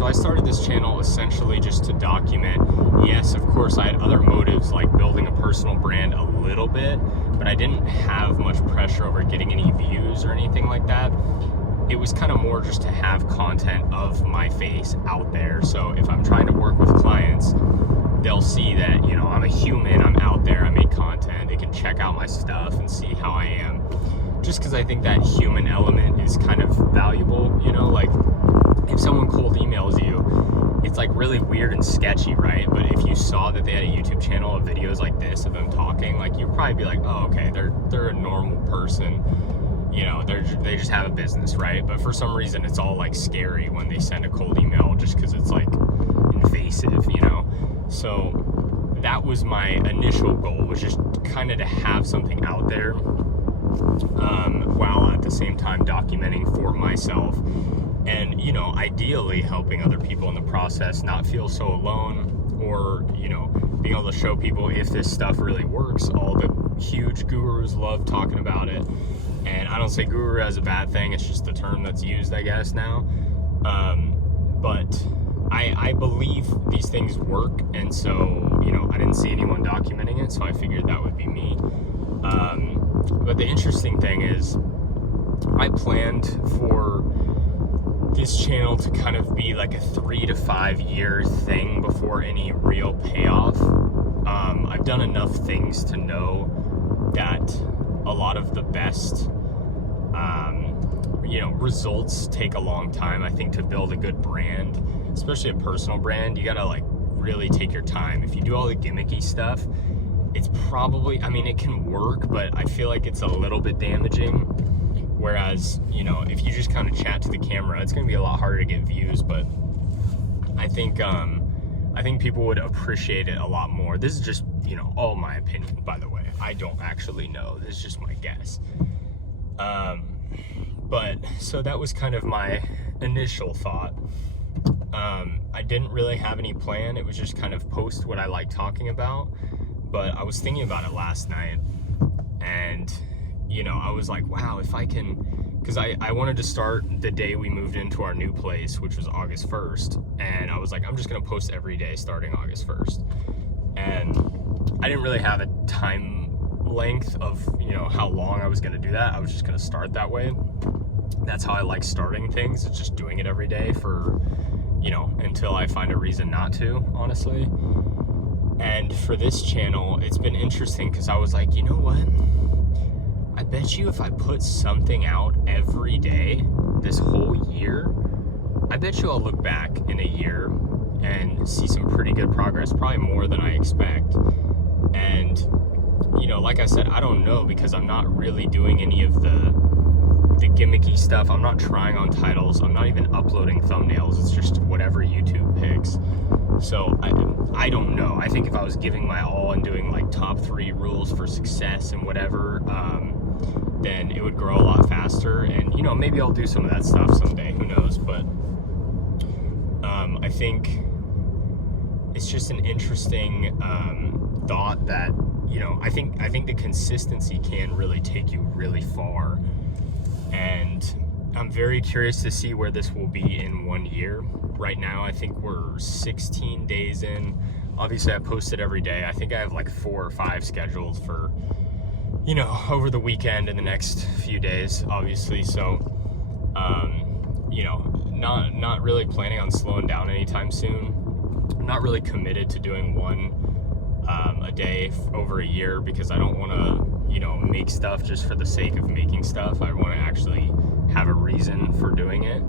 So I started this channel essentially just to document. Yes, of course, I had other motives like building a personal brand a little bit, but I didn't have much pressure over getting any views or anything like that. It was kind of more just to have content of my face out there. So if I'm trying to work with clients, they'll see that, you know, I'm a human, I'm out there, I make content, they can check out my stuff and see how I am. Just because I think that human element is kind of valuable, you know, like if someone cold emails you, it's like really weird and sketchy, right? But if you saw that they had a YouTube channel of videos like this of them talking, like you'd probably be like, oh, okay, they're a normal person, you know, they just have a business, right? But for some reason, it's all like scary when they send a cold email just because it's like invasive, you know? So that was my initial goal, was just kind of to have something out there while at the same time documenting for myself. And, you know, ideally helping other people in the process not feel so alone, or, you know, being able to show people if this stuff really works. All the huge gurus love talking about it. And I don't say guru as a bad thing, it's just the term that's used, I guess, now. But I believe these things work, and so, you know, I didn't see anyone documenting it, so I figured that would be me. But the interesting thing is, I planned for this channel to kind of be like a 3 to 5 year thing before any real payoff. I've done enough things to know that a lot of the best you know, results take a long time. I think to build a good brand, especially a personal brand, you gotta like really take your time. If you do all the gimmicky stuff, it's probably, I mean, it can work, but I feel like it's a little bit damaging. Whereas, you know, if you just kind of chat to the camera, it's gonna be a lot harder to get views, but I think people would appreciate it a lot more. This is just, you know, all my opinion, by the way. I don't actually know. This is just my guess. But so that was kind of my initial thought. I didn't really have any plan. It was just kind of post what I like talking about. But I was thinking about it last night, and, you know, I was like, wow, if I can, because I wanted to start the day we moved into our new place, which was August 1st. And I was like, I'm just going to post every day starting August 1st. And I didn't really have a time length of, you know, how long I was going to do that. I was just going to start that way. That's how I like starting things. It's just doing it every day for, you know, until I find a reason not to, honestly. And for this channel, it's been interesting because I was like, you know what? I bet you if I put something out every day this whole year, I bet you I'll look back in a year and see some pretty good progress, probably more than I expect. And, you know, like I said, I don't know, because I'm not really doing any of the gimmicky stuff. I'm not trying on titles. I'm not even uploading thumbnails. It's just whatever YouTube picks. So I don't know. I think if I was giving my all and doing like top 3 rules for success and whatever, then it would grow a lot faster. And, you know, maybe I'll do some of that stuff someday. Who knows? But I think it's just an interesting thought that, you know, I think the consistency can really take you really far. And I'm very curious to see where this will be in 1 year. Right now, I think we're 16 days in. Obviously, I posted every day. I think I have like 4 or 5 scheduled for, you know, over the weekend and the next few days, obviously. So, you know, not really planning on slowing down anytime soon. I'm not really committed to doing one a day over a year, because I don't want to, you know, make stuff just for the sake of making stuff. I want to actually have a reason for doing it.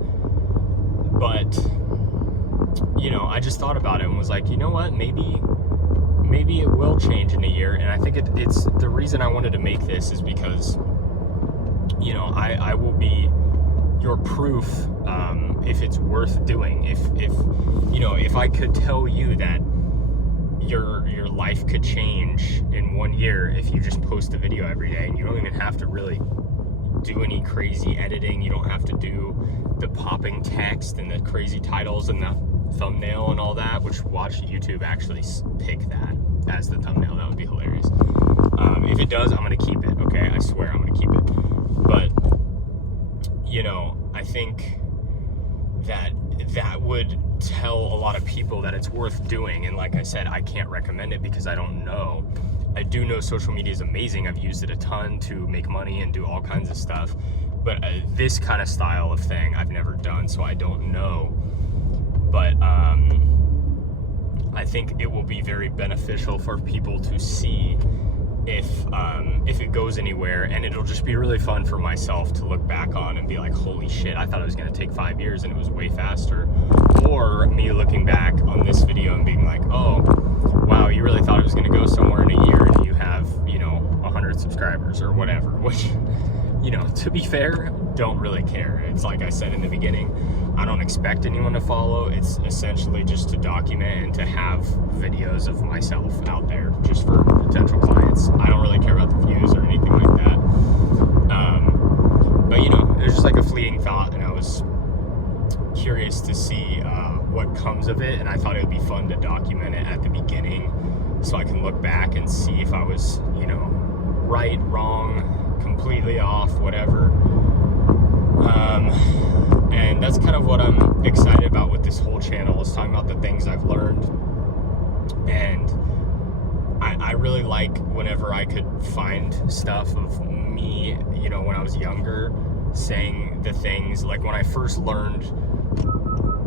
But, you know, I just thought about it and was like, you know what, maybe it will change in a year. And I think it's the reason I wanted to make this is because, you know, I will be your proof if it's worth doing. If you know, if I could tell you that your life could change in 1 year if you just post a video every day, and you don't even have to really do any crazy editing. You don't have to do the popping text and the crazy titles and the thumbnail and all that, which watch YouTube actually pick that as the thumbnail. That would be hilarious. If it does, I'm going to keep it, okay? I swear I'm going to keep it. But, you know, I think that would tell a lot of people that it's worth doing. And like I said, I can't recommend it because I don't know. I do know social media is amazing. I've used it a ton to make money and do all kinds of stuff. But this kind of style of thing I've never done, so I don't know. But I think it will be very beneficial for people to see if it goes anywhere, and it'll just be really fun for myself to look back on and be like, holy shit, I thought it was going to take 5 years and it was way faster. Or me looking back on this video and being like, oh, wow, you really thought it was going to go somewhere in a year and you have, 100 subscribers or whatever, which, to be fair, don't really care. It's like I said in the beginning, I don't expect anyone to follow. It's essentially just to document and to have videos of myself out there just for potential clients. I don't really care about the views or anything like that. But it was just like a fleeting thought, and I was curious to see what comes of it, and I thought it would be fun to document it at the beginning so I can look back and see if I was, right, wrong, completely off, whatever. And that's kind of what I'm excited about with this whole channel, is talking about the things I've learned. And I really like whenever I could find stuff of me, when I was younger, saying the things, like when I first learned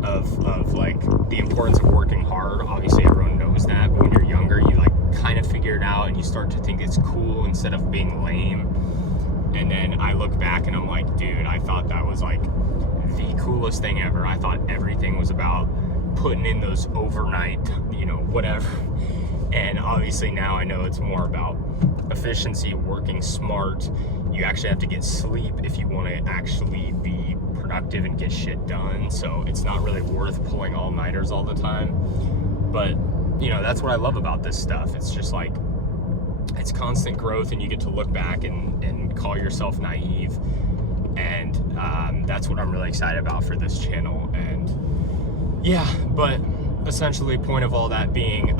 of like the importance of working hard. Obviously everyone knows that, but when you're younger, you like kind of figure it out and you start to think it's cool instead of being lame. And then I look back and I'm like, dude, I thought that was like the coolest thing ever. I thought everything was about putting in those overnight, whatever. And obviously now I know it's more about efficiency, working smart. You actually have to get sleep if you want to actually be productive and get shit done. So it's not really worth pulling all-nighters all the time. But, that's what I love about this stuff. It's just like, it's constant growth, and you get to look back and call yourself naive. And that's what I'm really excited about for this channel. And yeah, but essentially point of all that being,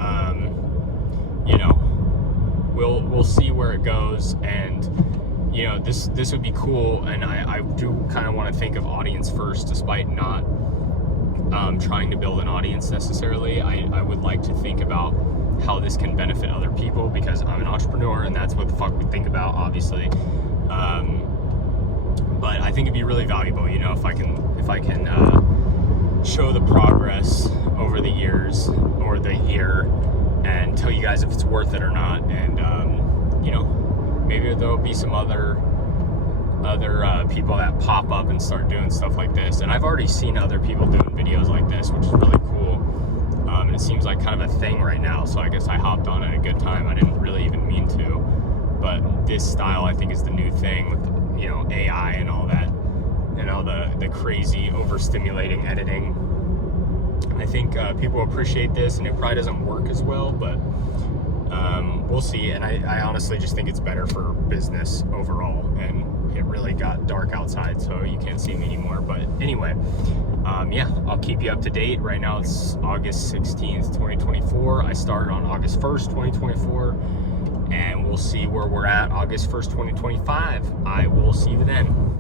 we'll see where it goes. And this would be cool, and I do kind of want to think of audience first, despite not trying to build an audience necessarily. I would like to think about how this can benefit other people, because I'm an entrepreneur and that's what the fuck we think about, obviously. But I think it'd be really valuable, if I can show the progress over the years or the year and tell you guys if it's worth it or not. And maybe there'll be some other people that pop up and start doing stuff like this. And I've already seen other people doing videos like this, which is really cool. And it seems like kind of a thing right now, so I guess I hopped on at a good time. I didn't really even mean to, but this style I think is the new thing with AI and all that, and all the crazy overstimulating editing. I think people appreciate this, and it probably doesn't work as well, but we'll see. And I honestly just think it's better for business overall. And it really got dark outside, so you can't see me anymore. But anyway, yeah, I'll keep you up to date. Right now it's August 16th, 2024. I started on August 1st, 2024, and we'll see where we're at August 1st, 2025. I will see you then.